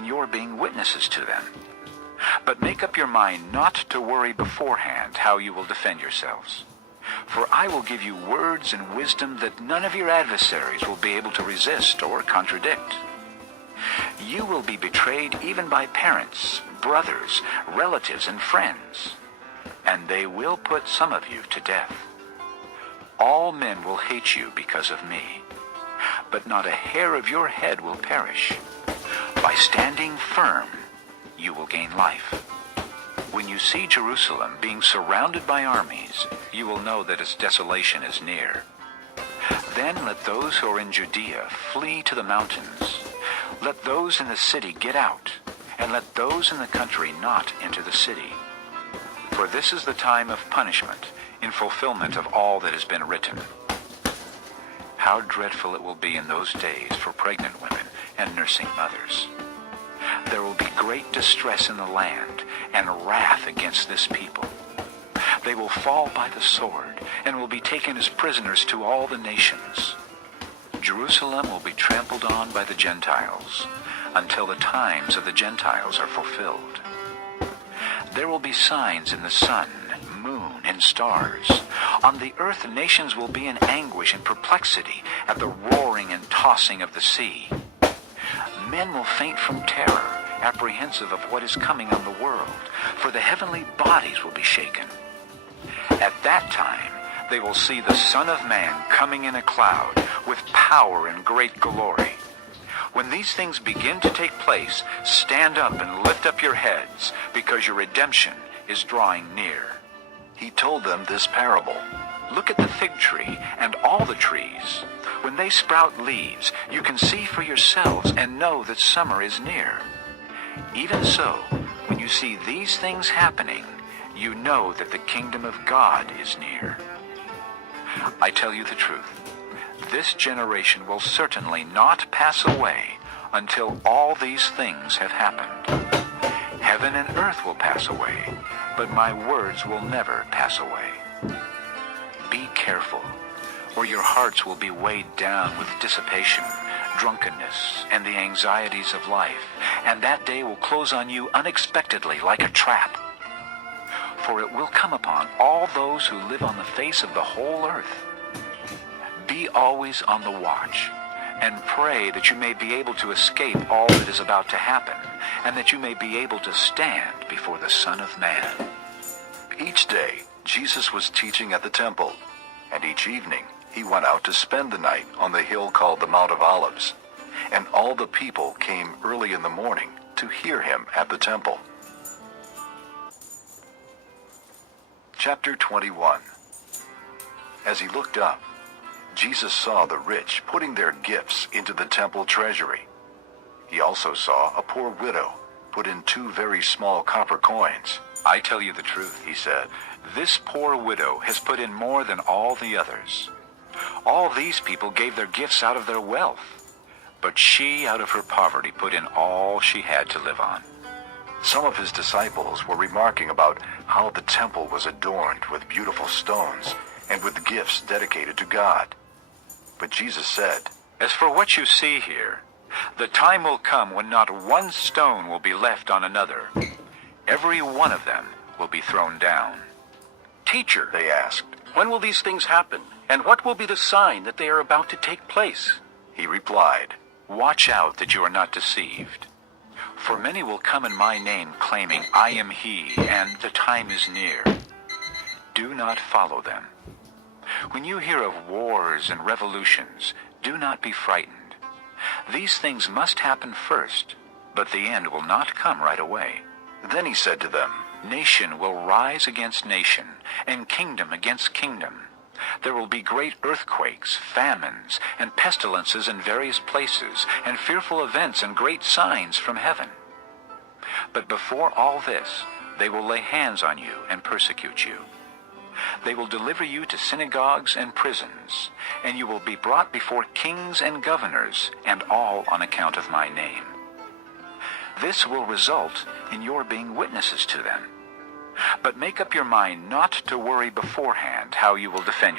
in your being witnesses to them. But make up your mind not to worry beforehand how you will defend yourselves. For I will give you words and wisdom that none of your adversaries will be able to resist or contradict. You will be betrayed even by parents, brothers, relatives, and friends, and they will put some of you to death. All men will hate you because of me, but not a hair of your head will perish. By standing firm, you will gain life. When you see Jerusalem being surrounded by armies, you will know that its desolation is near. Then let those who are in Judea flee to the mountains. Let those in the city get out, and let those in the country not enter the city. For this is the time of punishment, in fulfillment of all that has been written. How dreadful it will be in those days for pregnant women and nursing mothers. There will be great distress in the land, and wrath against this people. They will fall by the sword, and will be taken as prisoners to all the nations. Jerusalem will be trampled on by the Gentiles, until the times of the Gentiles are fulfilled. There will be signs in the sun, moon, and stars. On the earth nations will be in anguish and perplexity at the roaring and tossing of the sea. Men will faint from terror, apprehensive of what is coming on the world, for the heavenly bodies will be shaken. At that time they will see the Son of Man coming in a cloud with power and great glory. When these things begin to take place, stand up and lift up your heads, because your redemption is drawing near. He told them this parable. Look at the fig tree and all the trees. When they sprout leaves, you can see for yourselves and know that summer is near. Even so, when you see these things happening, you know that the kingdom of God is near. I tell you the truth. This generation will certainly not pass away until all these things have happened. Heaven and earth will pass away, but my words will never pass away. Be careful, or your hearts will be weighed down with dissipation, drunkenness, and the anxieties of life, and that day will close on you unexpectedly like a trap. For it will come upon all those who live on the face of the whole earth. Be always on the watch, and pray that you may be able to escape all that is about to happen, and that you may be able to stand before the Son of Man. Each day, Jesus was teaching at the temple, and each evening he went out to spend the night on the hill called the Mount of Olives, and all the people came early in the morning to hear him at the temple. Chapter 21. As he looked up, Jesus saw the rich putting their gifts into the temple treasury. He also saw a poor widow put in 2 very small copper coins. I tell you the truth, he said, this poor widow has put in more than all the others. All these people gave their gifts out of their wealth, but she out of her poverty put in all she had to live on. Some of his disciples were remarking about how the temple was adorned with beautiful stones and with gifts dedicated to God. But Jesus said, As for what you see here, the time will come when not one stone will be left on another. Every one of them will be thrown down. Teacher, they asked, when will these things happen? And what will be the sign that they are about to take place? He replied, Watch out that you are not deceived. For many will come in my name claiming, I am he, and the time is near. Do not follow them. When you hear of wars and revolutions, do not be frightened. These things must happen first, but the end will not come right away. Then he said to them, Nation will rise against nation, and kingdom against kingdom. There will be great earthquakes, famines, and pestilences in various places, and fearful events and great signs from heaven. But before all this, they will lay hands on you and persecute you. They will deliver you to synagogues and prisons, and you will be brought before kings and governors, and all on account of my name. This will result in your being witnesses to them. But make up your mind not to worry beforehand how you will defend yourself.